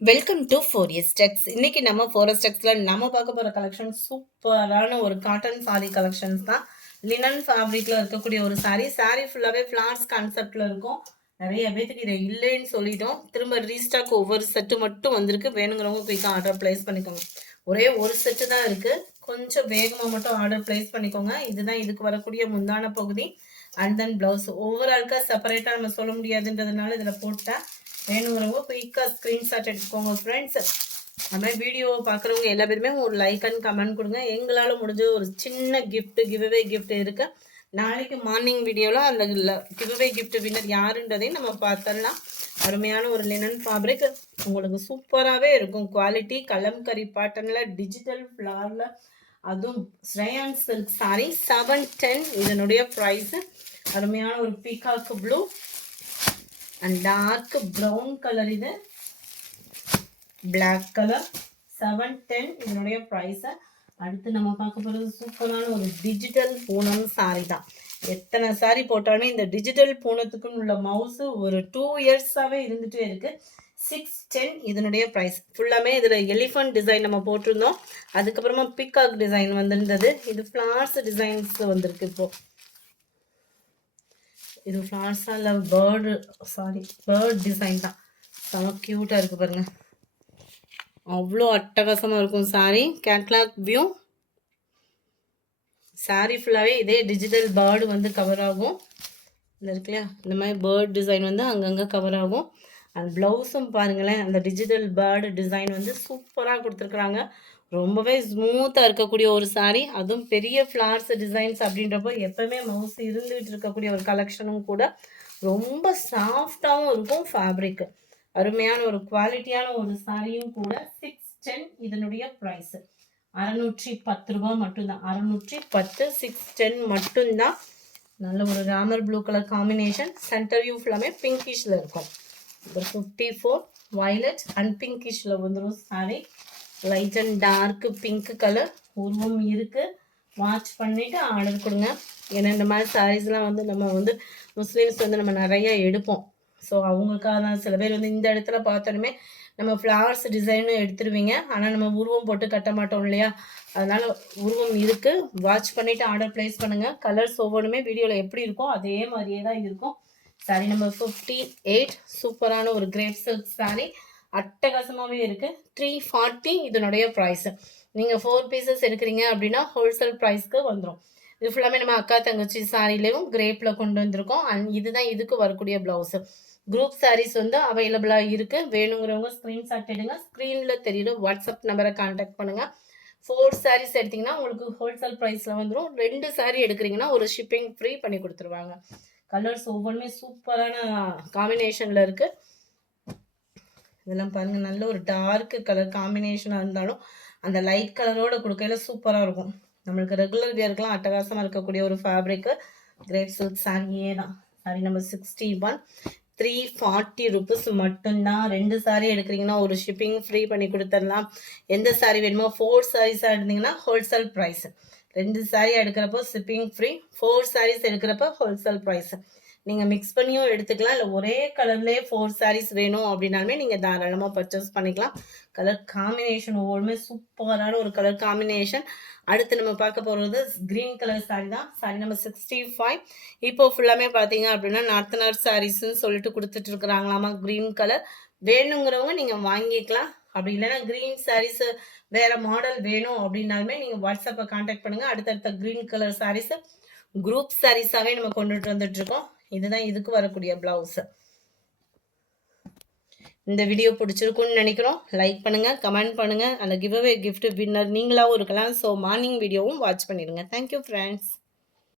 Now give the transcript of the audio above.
Welcome to ஃபோரியஸ் டெக்ஸ். இன்னைக்கு நம்ம four s டெக்ஸில் நம்ம பார்க்க போகிற கலெக்ஷன் சூப்பரான ஒரு காட்டன் சாரீ கலெக்ஷன்ஸ் தான். லினன் ஃபேப்ரிக்கில் இருக்கக்கூடிய ஒரு சாரீ ஃபுல்லாகவே ஃப்ளார்ஸ் கான்செப்டில் இருக்கும். நிறைய பேத்துக்கு இதை இல்லைன்னு சொல்லிட்டோம். திரும்ப ரீஸ்டாக் ஒவ்வொரு செட்டு மட்டும் வந்திருக்கு. வேணுங்கிறவங்க குயிக்காக ஆர்டர் ப்ளேஸ் பண்ணிக்கோங்க. ஒரே ஒரு செட்டு தான் இருக்குது. கொஞ்சம் வேகமாக மட்டும் ஆர்டர் ப்ளேஸ் பண்ணிக்கோங்க. இதுதான் இதுக்கு வரக்கூடிய முந்தான பகுதி அண்ட் தென் ப்ளவுஸ். ஓவரால்காக செப்பரேட்டாக நம்ம சொல்ல முடியாதுன்றதுனால இதில் போட்டேன். வேணுங்கிறவங்க குயிக்காக ஸ்க்ரீன்ஷாட் எடுத்துக்கோங்க ஃப்ரெண்ட்ஸ். அதுமாதிரி வீடியோவை பார்க்குறவங்க எல்லா பேருமே ஒரு லைக் அண்ட் கமெண்ட் கொடுங்க. எங்களால் முடிஞ்ச ஒரு சின்ன கிவ்வே கிஃப்ட் இருக்குது. நாளைக்கு மார்னிங் வீடியோவில் அந்த கிவ்வே கிஃப்ட் வின்னர் யாருன்றதையும் நம்ம பார்த்தலாம். அருமையான ஒரு லினன் ஃபேப்ரிக் உங்களுக்கு சூப்பராகவே இருக்கும். குவாலிட்டி கலம்கரி பேட்டர்னில் டிஜிட்டல் ஃப்ளாரில், அதுவும் ஸ்ரேயான் சில்க் சாரி 710 இதனுடைய ப்ரைஸு. அருமையான ஒரு peacock blue and dark brown colour, இது பிளாக் கலர் 710 இதனுடைய ப்ரைஸை. அடுத்து நம்ம பார்க்க போகிறது சூப்பரான ஒரு டிஜிட்டல் பூனம் சாரி தான். எத்தனை சாரி போட்டாலுமே இந்த டிஜிட்டல் பூனத்துக்குன்னு உள்ள மவுஸு ஒரு 2 இயர்ஸாகவே இருந்துகிட்டே இருக்குது. 610 இதனுடைய ப்ரைஸ். ஃபுல்லாமே இதில் எலிஃபண்ட் டிசைன் நம்ம போட்டிருந்தோம். அதுக்கப்புறமா பிகாக் டிசைன் வந்திருந்தது. இது ஃப்ளார்ஸ் டிசைன்ஸ் வந்திருக்கு இப்போது. இது ஃப்ளார்ஸாக இல்லை பேர்ட் டிசைன் தான். செம க்யூட்டாக இருக்குது பாருங்கள். அவ்வளோ அட்டகாசமாக இருக்கும் சாரீ. கேட்லாக் வியூ சாரீ ஃபுல்லாகவே இதே டிஜிட்டல் பேர்டு வந்து கவர் ஆகும். இந்த இருக்கு இல்லையா, இந்த மாதிரி பேர்ட் டிசைன் வந்து அங்கங்கே கவர் ஆகும். அண்ட் ப்ளவுஸும் பாருங்களேன், அந்த டிஜிட்டல் பேர்டு டிசைன் வந்து சூப்பராக கொடுத்துருக்குறாங்க. ரொம்பவே ஸ்மூத்தாக இருக்கக்கூடிய ஒரு சாரீ. அதுவும் பெரிய ஃப்ளார்ஸ் டிசைன்ஸ் அப்படின்றப்போ எப்போவுமே மவுஸ் இருந்துகிட்டு இருக்கக்கூடிய ஒரு கலெக்ஷனும் கூட. ரொம்ப சாஃப்டாகவும் இருக்கும் ஃபேப்ரிக்கு. அருமையான ஒரு குவாலிட்டியான ஒரு சாரியும் கூட. 610 இதனுடைய ப்ரைஸு. 610 ரூபா மட்டும்தான். 610 610 மட்டும்தான். நல்ல ஒரு Ramar blue colour combination. Centre view ஃபுல்லாமே பிங்கிஷில் இருக்கும். ஒரு 54 வயலட் அண்ட் பிங்கிஷில் வந்துடும் sari. Light and dark pink colour உருவம் இருக்குது. வாட்ச் பண்ணிவிட்டு ஆர்டர் கொடுங்க. ஏன்னா இந்த மாதிரி சாரீஸ்லாம் வந்து நம்ம வந்து முஸ்லீம்ஸ் வந்து நம்ம நிறைய எடுப்போம். ஸோ அவங்களுக்காக தான். சில பேர் வந்து இந்த இடத்துல பார்த்தோன்னே நம்ம ஃப்ளவர்ஸ் டிசைனும் எடுத்துருவீங்க, ஆனால் நம்ம உருவம் போட்டு கட்ட மாட்டோம் இல்லையா. அதனால் உருவம் இருக்குது. வாட்ச் பண்ணிவிட்டு ஆர்டர் ப்ளேஸ் பண்ணுங்கள். கலர்ஸ் ஒவ்வொன்றுமே வீடியோவில் எப்படி இருக்கோ அதே மாதிரியே தான் இருக்கும். சாரி நம்பர் 58 சூப்பரான ஒரு கிரேப் சில்க் சாரி. அட்டகாசமாகவே இருக்குது. 340 இதனுடைய ப்ரைஸு. நீங்கள் 4 பீசஸ் எடுக்கிறீங்க அப்படின்னா ஹோல்சேல் ப்ரைஸ்க்கு வந்துடும். இது ஃபுல்லாமே நம்ம அக்கா தங்கச்சி சாரிலையும் கிரேப்பில் கொண்டு வந்திருக்கோம். அண்ட் இதுதான் இதுக்கு வரக்கூடிய ப்ளவுஸு. குரூப் சாரீஸ் வந்து அவைலபிளாக இருக்குது. வேணுங்கிறவங்க ஸ்க்ரீன்ஷாட் எடுங்க. ஸ்க்ரீனில் தெரியுற வாட்ஸ்அப் நம்பரை கான்டாக்ட் பண்ணுங்கள். 4 சாரீஸ் எடுத்திங்கன்னா உங்களுக்கு ஹோல்சேல் ப்ரைஸில் வந்துடும். 2 சாரீ எடுக்கிறீங்கன்னா ஒரு ஷிப்பிங் ஃப்ரீ பண்ணி கொடுத்துருவாங்க. கலர்ஸ் ஒவ்வொன்றுமே சூப்பரான காம்பினேஷனில் இருக்குது. இதெல்லாம் பாருங்கள், நல்ல ஒரு டார்க் கலர் காம்பினேஷனாக இருந்தாலும் அந்த லைட் கலரோட கொடுக்கையில சூப்பராக இருக்கும். நம்மளுக்கு ரெகுலர் வியருக்கெலாம் அட்டகாசமாக இருக்கக்கூடிய ஒரு ஃபேப்ரிக்கு கிரேப் சில்க் சாரியே தான். சாரி நம்பர் 61 340 ருபீஸ் மட்டும்தான். 2 சாரீ எடுக்கிறீங்கன்னா ஒரு ஷிப்பிங் ஃப்ரீ பண்ணி கொடுத்துடலாம். எந்த சாரீ வேணுமோ 4 சாரீஸாக எடுத்திங்கன்னா ஹோல்சேல் ப்ரைஸு. 2 சாரீ எடுக்கிறப்போ ஷிப்பிங் ஃப்ரீ, 4 சாரீஸ் எடுக்கிறப்ப ஹோல்சேல் ப்ரைஸு. நீங்கள் மிக்ஸ் பண்ணியும் எடுத்துக்கலாம். இல்லை ஒரே கலர்லேயே 4 சாரீஸ் வேணும் அப்படின்னாலுமே நீங்கள் தாராளமாக பர்ச்சேஸ் பண்ணிக்கலாம். கலர் காம்பினேஷன் ஒவ்வொருமே சூப்பரான ஒரு கலர் காம்பினேஷன். அடுத்து நம்ம பார்க்க போகிறது க்ரீன் கலர் சாரீ தான். சாரீ நம்பர் 65. இப்போ ஃபுல்லாமே பார்த்தீங்க அப்படின்னா நார்த்தனார் சாரீஸ்ன்னு சொல்லிட்டு கொடுத்துட்ருக்குறாங்களாமா. க்ரீன் கலர் வேணுங்கிறவங்க நீங்கள் வாங்கிக்கலாம். அப்படி இல்லைன்னா க்ரீன் சாரீஸு வேறு மாடல் வேணும் அப்படின்னாலுமே நீங்கள் வாட்ஸ்அப்பை கான்டாக்ட் பண்ணுங்கள். அடுத்தடுத்த க்ரீன் கலர் சாரீஸு குரூப் சாரீஸாகவே நம்ம கொண்டுட்டு வந்துட்டுருக்கோம். இதுதான் இதுக்கு வரக்கூடிய ப்ளவுஸு. இந்த வீடியோ பிடிச்சிருக்குன்னு நினைக்கிறோம். லைக் பண்ணுங்கள், கமெண்ட் பண்ணுங்கள். அந்த கிவ்அவே கிஃப்ட் வின்னர் நீங்களாகவும் இருக்கலாம். ஸோ மார்னிங் வீடியோவும் வாட்ச் பண்ணிடுங்க. Thank you friends.